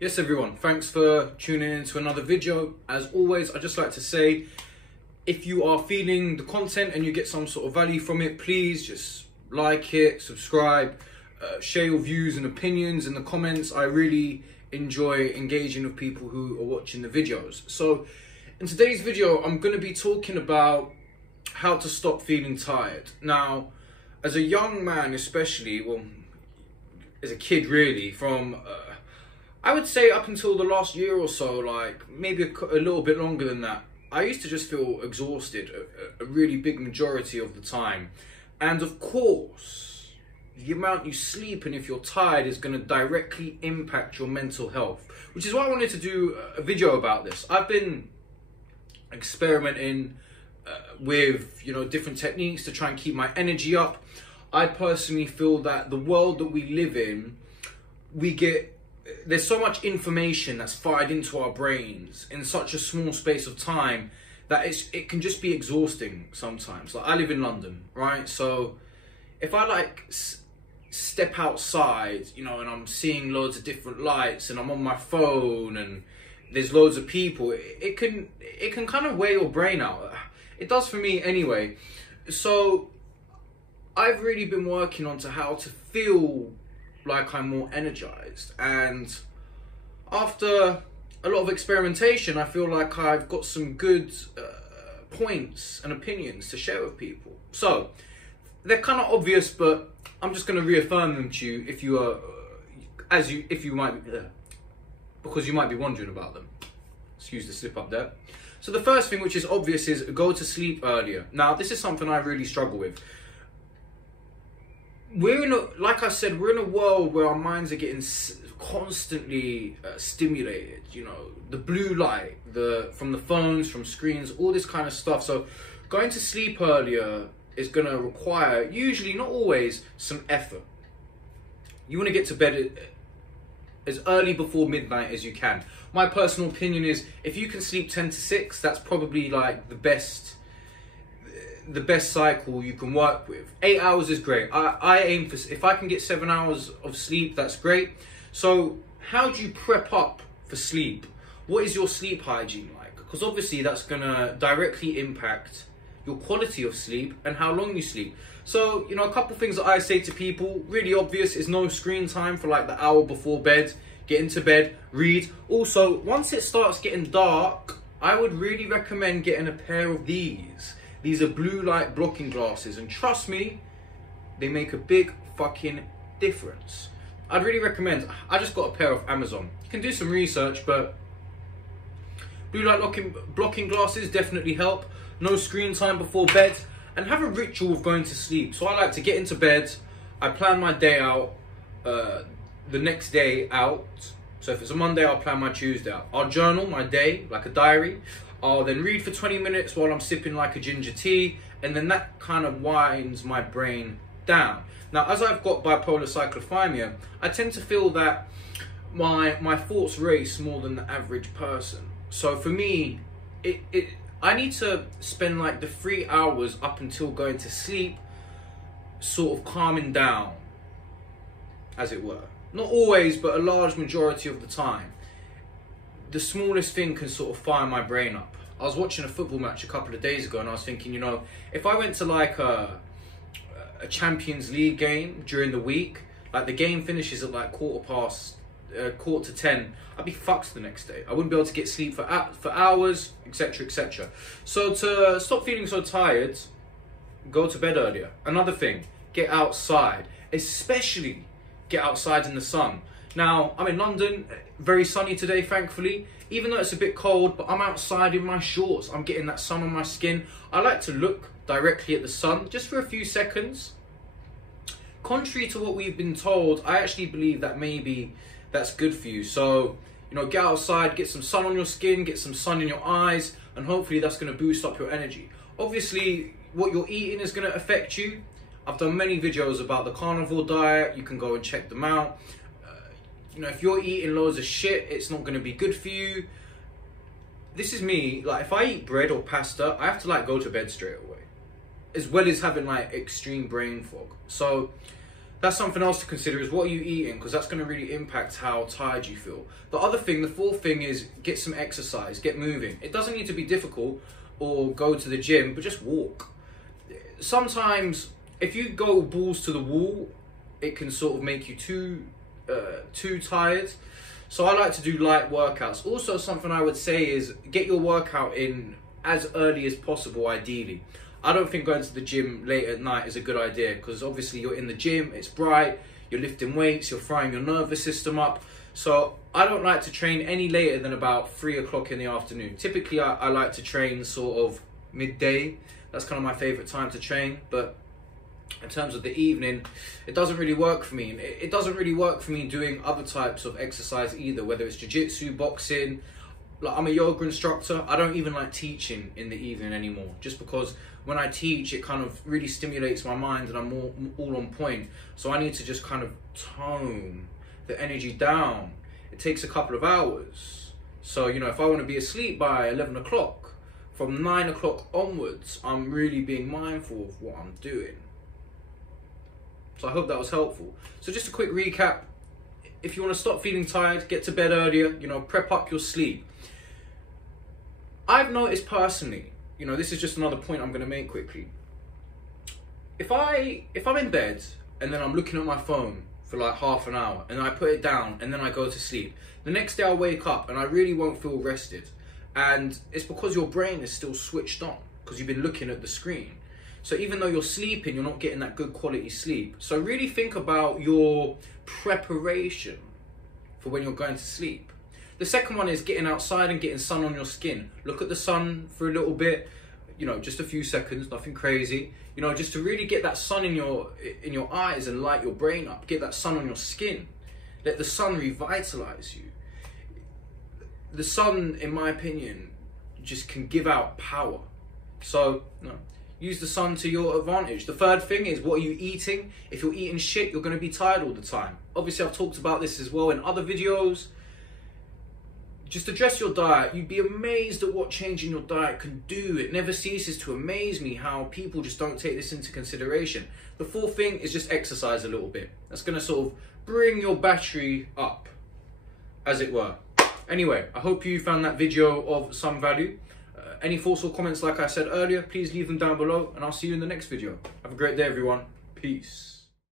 Yes everyone, thanks for tuning in to another video. As always, I'd just like to say, if you are feeling the content and you get some sort of value from it, please just like it, subscribe, share your views and opinions in the comments. I really enjoy engaging with people who are watching the videos. So in today's video, I'm going to be talking about how to stop feeling tired. Now, as a young man especially, well, as a kid really, from I would say up until the last year or so, like maybe a little bit longer than that, I used to just feel exhausted a really big majority of the time. And of course, the amount you sleep and if you're tired is going to directly impact your mental health, which is why I wanted to do a video about this. I've been experimenting with, different techniques to try and keep my energy up. I personally feel that the world that we live in, there's so much information that's fired into our brains in such a small space of time that it can just be exhausting sometimes. Like, I live in London, right? So if I step outside, and I'm seeing loads of different lights and I'm on my phone and there's loads of people, it can kind of wear your brain out. It does for me anyway. So I've really been working on how to feel like I'm more energized, and after a lot of experimentation, I feel like I've got some good points and opinions to share with people. So they're kind of obvious, but I'm just going to reaffirm them to you because you might be wondering about them. Excuse the slip up there. So the first thing, which is obvious, is go to sleep earlier. Now, this is something I really struggle with. Like I said, we're in a world where our minds are getting constantly stimulated. The blue light, from the phones, from screens, all this kind of stuff. So going to sleep earlier is going to require, usually, not always, some effort. You want to get to bed as early before midnight as you can. My personal opinion is, if you can sleep 10 to 6, that's probably like the best cycle you can work with. 8 hours is great. I aim for, if I can get 7 hours of sleep, that's great. So how do you prep up for sleep? What is your sleep hygiene like? Because obviously that's going to directly impact your quality of sleep and how long you sleep. So, a couple things that I say to people, really obvious, is no screen time for like the hour before bed. Get into bed, read. Also, once it starts getting dark, I would really recommend getting a pair of these. These are blue light blocking glasses, and trust me, they make a big fucking difference. I'd really recommend, I just got a pair off Amazon. You can do some research, but blue light blocking glasses definitely help. No screen time before bed, and have a ritual of going to sleep. So I like to get into bed, I plan my day out, the next day out. So if it's a Monday, I'll plan my Tuesday out. I'll journal my day, like a diary. I'll then read for 20 minutes while I'm sipping like a ginger tea, and then that kind of winds my brain down. Now, as I've got bipolar cyclothymia, I tend to feel that my thoughts race more than the average person. So for me, I need to spend like the 3 hours up until going to sleep sort of calming down, as it were. Not always, but a large majority of the time. The smallest thing can sort of fire my brain up. I was watching a football match a couple of days ago and I was thinking, if I went to like a Champions League game during the week, like the game finishes at like quarter to 10, I'd be fucked the next day. I wouldn't be able to get sleep for hours, etc, etc. So to stop feeling so tired, go to bed earlier. Another thing, get outside, especially get outside in the sun. Now, I'm in London, very sunny today, thankfully. Even though it's a bit cold, but I'm outside in my shorts. I'm getting that sun on my skin. I like to look directly at the sun, just for a few seconds. Contrary to what we've been told, I actually believe that maybe that's good for you. So, get outside, get some sun on your skin, get some sun in your eyes, and hopefully that's going to boost up your energy. Obviously, what you're eating is going to affect you. I've done many videos about the carnivore diet. You can go and check them out. If you're eating loads of shit, it's not going to be good for you. This is me. Like, if I eat bread or pasta, I have to go to bed straight away, as well as having like extreme brain fog. So that's something else to consider, is what are you eating, because that's going to really impact how tired you feel. The other thing, the fourth thing, is get some exercise, get moving. It doesn't need to be difficult or go to the gym, but just walk. Sometimes if you go balls to the wall, it can sort of make you too tired. So I like to do light workouts. Also, something I would say is get your workout in as early as possible, ideally. I don't think going to the gym late at night is a good idea, because obviously you're in the gym, it's bright, you're lifting weights, you're frying your nervous system up. So I don't like to train any later than about 3 o'clock in the afternoon. Typically I like to train sort of midday. That's kind of my favorite time to train. But in terms of the evening, it doesn't really work for me. It doesn't really work for me doing other types of exercise either, whether it's jiu-jitsu, boxing. Like, I'm a yoga instructor. I don't even like teaching in the evening anymore, just because when I teach, it kind of really stimulates my mind and I'm all on point. So I need to just kind of tone the energy down. It takes a couple of hours. So, you know, if I want to be asleep by 11 o'clock, from 9 o'clock onwards, I'm really being mindful of what I'm doing. So I hope that was helpful. So just a quick recap. If you want to stop feeling tired, get to bed earlier, you know, prep up your sleep. I've noticed personally, you know, this is just another point I'm going to make quickly. If I'm in bed and then I'm looking at my phone for like half an hour and then I put it down and then I go to sleep, the next day I'll wake up and I really won't feel rested. And it's because your brain is still switched on because you've been looking at the screen. So even though you're sleeping, you're not getting that good quality sleep. So really think about your preparation for when you're going to sleep. The second one is getting outside and getting sun on your skin. Look at the sun for a little bit, you know, just a few seconds, nothing crazy. You know, just to really get that sun in your eyes and light your brain up. Get that sun on your skin. Let the sun revitalize you. The sun, in my opinion, just can give out power. So, you know, use the sun to your advantage. The third thing is, what are you eating? If you're eating shit, you're going to be tired all the time. Obviously, I've talked about this as well in other videos. Just address your diet. You'd be amazed at what changing your diet can do. It never ceases to amaze me how people just don't take this into consideration. The fourth thing is just exercise a little bit. That's going to sort of bring your battery up, as it were. Anyway, I hope you found that video of some value. Any thoughts or comments, like I said earlier, please leave them down below, and I'll see you in the next video. Have a great day, everyone. Peace.